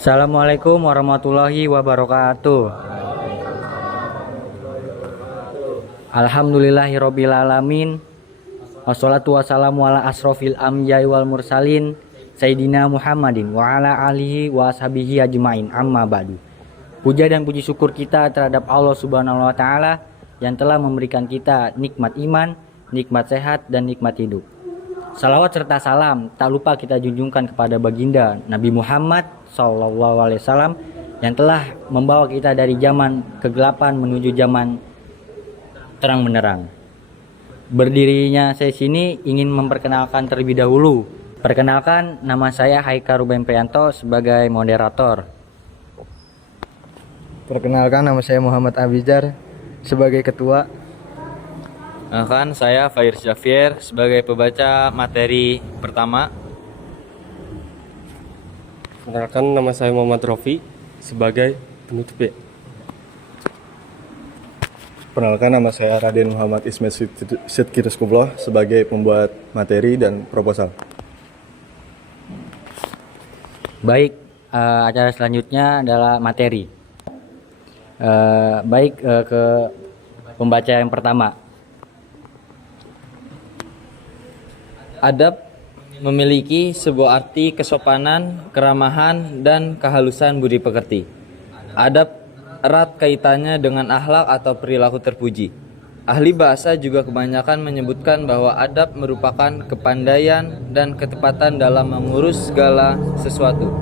Assalamualaikum warahmatullahi wabarakatuh. Alhamdulillahirabbil alamin. Wassalatu wassalamu ala asrofil anbiya'i wal mursalin Sayyidina Muhammadin wa ala alihi wa ashabihi ajmain, amma ba'du. Puja dan puji syukur kita terhadap Allah Subhanahu wa taala yang telah memberikan kita nikmat iman, nikmat sehat dan nikmat hidup. Salawat serta salam tak lupa kita junjungkan kepada baginda Nabi Muhammad SAW yang telah membawa kita dari zaman kegelapan menuju zaman terang benderang. Berdirinya saya sini ingin memperkenalkan terlebih dahulu. Perkenalkan, nama saya Haikal Ruben Prianto sebagai moderator. Perkenalkan, nama saya Muhammad Abizar sebagai ketua. Perkenalkan, saya Fair Javier sebagai pembaca materi pertama. Perkenalkan, nama saya Muhammad Rofi sebagai penutup. Perkenalkan, nama saya Raden Muhammad Ismet Sidkiriskubllah sebagai pembuat materi dan proposal. Baik, acara selanjutnya adalah materi. Ke pembaca yang pertama. Adab memiliki sebuah arti kesopanan, keramahan, dan kehalusan budi pekerti. Adab erat kaitannya dengan akhlak atau perilaku terpuji. Ahli bahasa juga kebanyakan menyebutkan bahwa adab merupakan kepandaian dan ketepatan dalam mengurus segala sesuatu.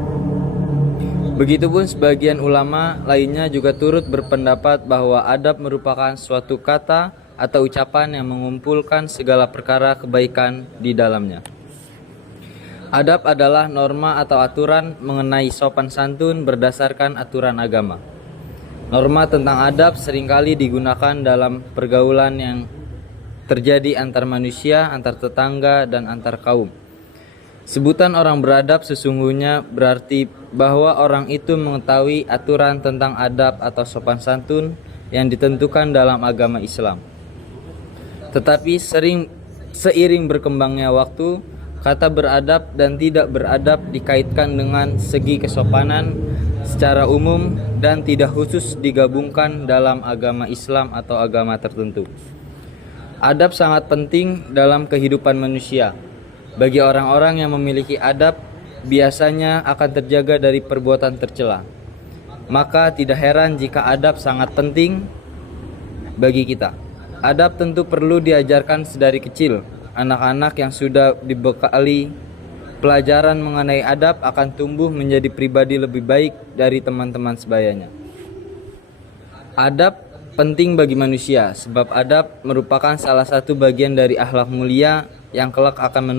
Begitupun sebagian ulama lainnya juga turut berpendapat bahwa adab merupakan suatu kata atau ucapan yang mengumpulkan segala perkara kebaikan di dalamnya. Adab adalah norma atau aturan mengenai sopan santun berdasarkan aturan agama. Norma tentang adab seringkali digunakan dalam pergaulan yang terjadi antar manusia, antar tetangga, dan antar kaum. Sebutan orang beradab sesungguhnya berarti bahwa orang itu mengetahui aturan tentang adab atau sopan santun yang ditentukan dalam agama Islam. Tetapi seiring berkembangnya waktu, kata beradab dan tidak beradab dikaitkan dengan segi kesopanan secara umum dan tidak khusus digabungkan dalam agama Islam atau agama tertentu. Adab sangat penting dalam kehidupan manusia. Bagi orang-orang yang memiliki adab, biasanya akan terjaga dari perbuatan tercela. Maka tidak heran jika adab sangat penting bagi kita. Adab tentu perlu diajarkan sedari kecil. Anak-anak yang sudah dibekali pelajaran mengenai adab akan tumbuh menjadi pribadi lebih baik dari teman-teman sebayanya. Adab penting bagi manusia, sebab adab merupakan salah satu bagian dari akhlak mulia yang kelak akan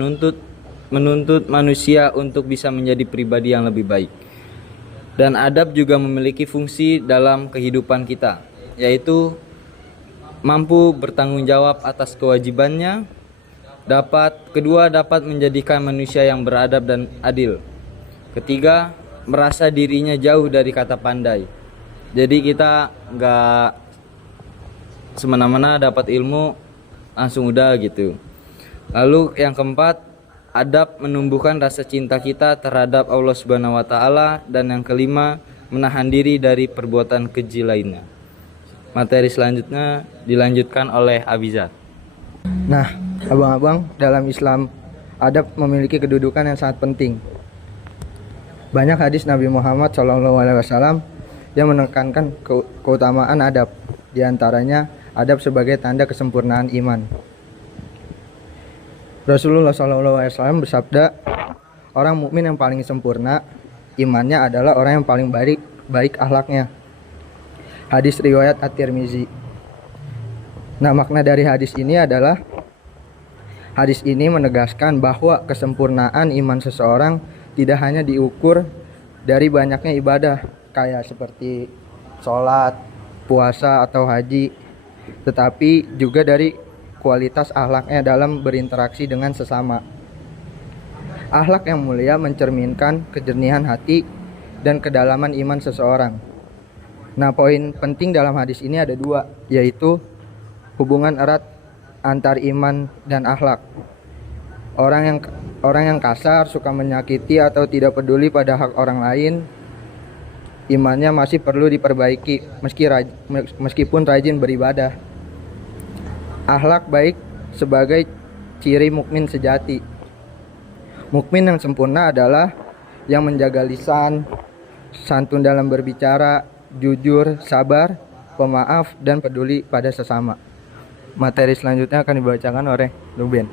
menuntut manusia untuk bisa menjadi pribadi yang lebih baik. Dan adab juga memiliki fungsi dalam kehidupan kita, yaitu mampu bertanggung jawab atas kewajibannya. Kedua, dapat menjadikan manusia yang beradab dan adil. Ketiga, merasa dirinya jauh dari kata pandai. Jadi kita nggak semena-mena dapat ilmu langsung udah gitu. Lalu yang keempat, adab menumbuhkan rasa cinta kita terhadap Allah Subhanahu wa taala, dan yang kelima, menahan diri dari perbuatan keji lainnya. Materi selanjutnya dilanjutkan oleh Abizar. Nah, abang-abang, dalam Islam adab memiliki kedudukan yang sangat penting. Banyak hadis Nabi Muhammad SAW yang menekankan keutamaan adab. Di antaranya adab sebagai tanda kesempurnaan iman. Rasulullah SAW bersabda, orang mukmin yang paling sempurna imannya adalah orang yang paling baik akhlaknya. Hadis riwayat At-Tirmizi. Nah, makna dari hadis ini adalah hadis ini menegaskan bahwa kesempurnaan iman seseorang tidak hanya diukur dari banyaknya ibadah kayak seperti sholat, puasa, atau haji, tetapi juga dari kualitas akhlaknya dalam berinteraksi dengan sesama. Akhlak yang mulia mencerminkan kejernihan hati dan kedalaman iman seseorang. Nah, poin penting dalam hadis ini ada dua, yaitu hubungan erat antar iman dan akhlak. Orang yang kasar, suka menyakiti atau tidak peduli pada hak orang lain, imannya masih perlu diperbaiki meskipun rajin beribadah. Akhlak baik sebagai ciri mukmin sejati. Mukmin yang sempurna adalah yang menjaga lisan, santun dalam berbicara, jujur, sabar, pemaaf, dan peduli pada sesama. Materi selanjutnya akan dibacakan oleh Ruben.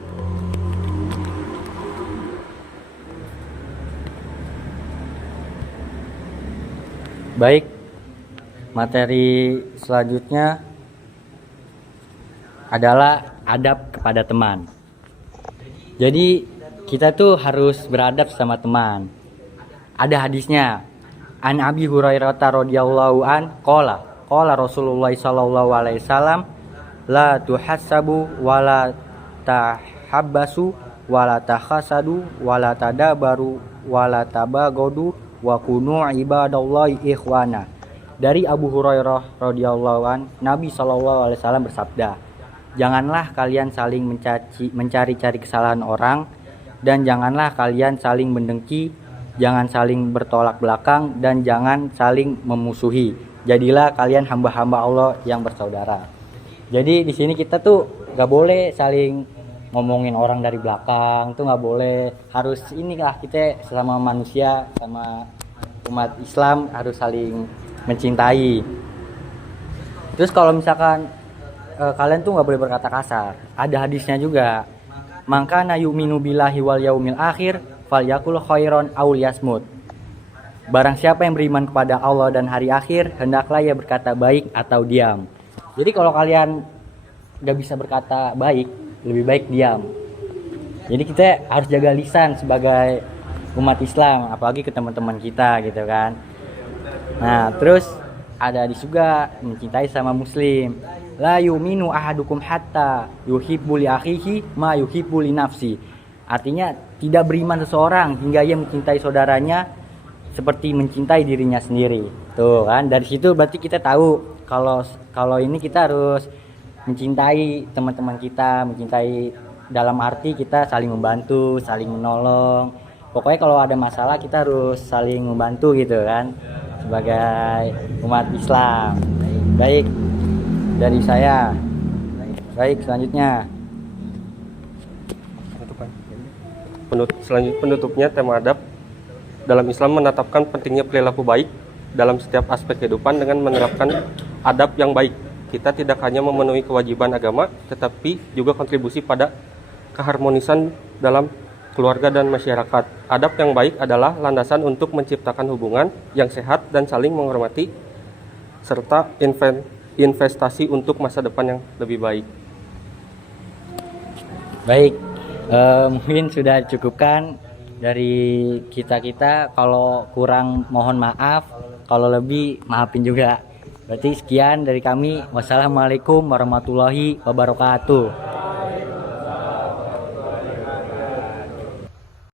Baik, materi selanjutnya adalah adab kepada teman. Jadi kita tuh harus beradab sama teman. Ada hadisnya. An Abi Hurairah radhiyallahu an qala Rasulullah sallallahu alaihi wasallam la tuhassabu wala tahabbasu wala takhasadu wala tadabaru wala tabagodu wa kunu ibadallahi ikhwana. Dari Abu Hurairah radhiyallahu an, Nabi sallallahu alaihi wasallam bersabda, janganlah kalian saling mencari-cari kesalahan orang, dan janganlah kalian saling mendengki, jangan saling bertolak belakang, dan jangan saling memusuhi. Jadilah kalian hamba-hamba Allah yang bersaudara. Jadi di sini kita tuh gak boleh saling ngomongin orang dari belakang, tuh gak boleh. Harus inilah, kita sesama manusia, sama umat Islam harus saling mencintai. Terus kalau misalkan kalian tuh gak boleh berkata kasar. Ada hadisnya juga. Maka na yu'minu billahi wal yaumil akhir falyakul khairon aw liyasmut. Barang siapa yang beriman kepada Allah dan hari akhir, hendaklah ia berkata baik atau diam. Jadi kalau kalian gak bisa berkata baik, lebih baik diam. Jadi kita harus jaga lisan sebagai umat Islam, apalagi ke teman-teman kita gitu kan. Nah, terus ada hadis juga mencintai sama muslim. La yu'minu ahadukum hatta yuhibbu li akhihi ma yuhibbu li nafsi. Artinya tidak beriman seseorang hingga ia mencintai saudaranya seperti mencintai dirinya sendiri. Tuh kan, dari situ berarti kita tahu kalau ini kita harus mencintai teman-teman kita, mencintai dalam arti kita saling membantu, saling menolong. Pokoknya kalau ada masalah kita harus saling membantu gitu kan, sebagai umat Islam. Baik, dari saya. Baik, selanjutnya. Penutupnya tema adab. Dalam Islam menetapkan pentingnya perilaku baik dalam setiap aspek kehidupan dengan menerapkan adab yang baik. Kita tidak hanya memenuhi kewajiban agama, tetapi juga kontribusi pada keharmonisan dalam keluarga dan masyarakat. Adab yang baik adalah landasan untuk menciptakan hubungan yang sehat dan saling menghormati, serta investasi untuk masa depan yang lebih baik. Baik, mungkin sudah cukupkan dari kita. Kalau kurang mohon maaf, kalau lebih maafin juga. Berarti sekian dari kami. Wassalamualaikum warahmatullahi wabarakatuh.